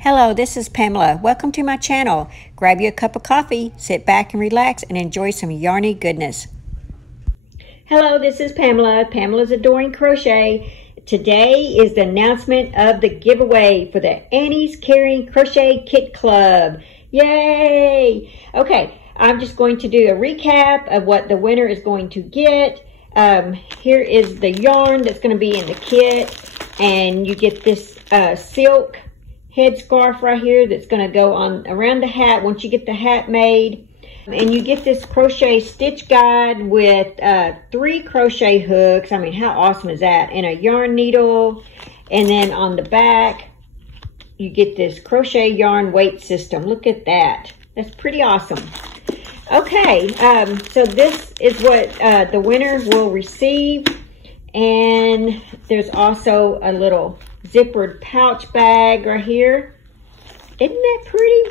Hello, this is Pamela. Welcome to my channel. Grab you a cup of coffee, sit back and relax, and enjoy some yarny goodness. Hello, this is Pamela. Pamela's Adoring Crochet. Today is the announcement of the giveaway for the Annie's Caring Crochet Kit Club. Yay! Okay, I'm just going to do a recap of what the winner is going to get. Here is the yarn that's going to be in the kit, and you get this silk headscarf right here that's going to go on around the hat once you get the hat made. And you get this crochet stitch guide with 3 crochet hooks. I mean, how awesome is that? And a yarn needle. And then on the back, you get this crochet yarn weight system. Look at that. That's pretty awesome. Okay, so this is what the winner will receive. And there's also a little zippered pouch bag right here. Isn't that pretty?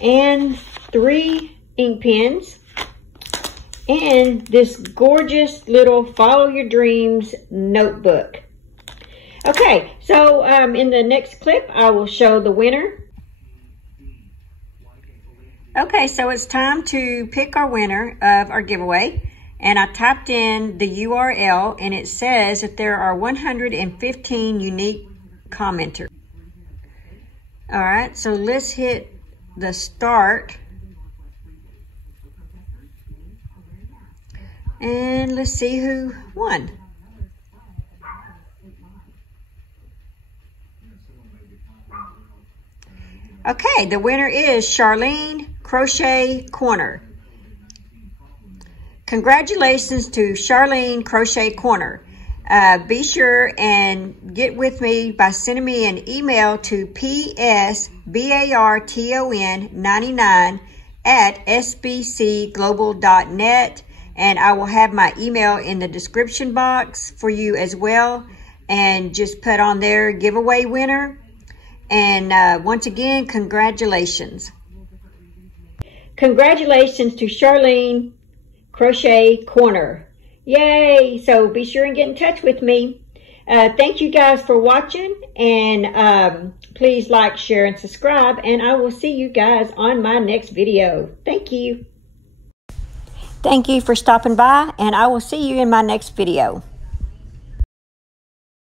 And 3 ink pens. And this gorgeous little Follow Your Dreams notebook. Okay, so in the next clip, I will show the winner. Okay, so it's time to pick our winner of our giveaway. And I typed in the URL, and it says that there are 115 unique commenters. All right, so let's hit the start. And let's see who won. Okay, the winner is Charlene Crochet Corner. Congratulations to Charlene Crochet Corner. Be sure and get with me by sending me an email to psbarton99@sbcglobal.net, and I will have my email in the description box for you as well. And just put on there giveaway winner. And once again, congratulations. Congratulations to Charlene Crochet Corner. Yay! So be sure and get in touch with me. Thank you guys for watching, and please like, share, and subscribe, and I will see you guys on my next video. Thank you. Thank you for stopping by, and I will see you in my next video.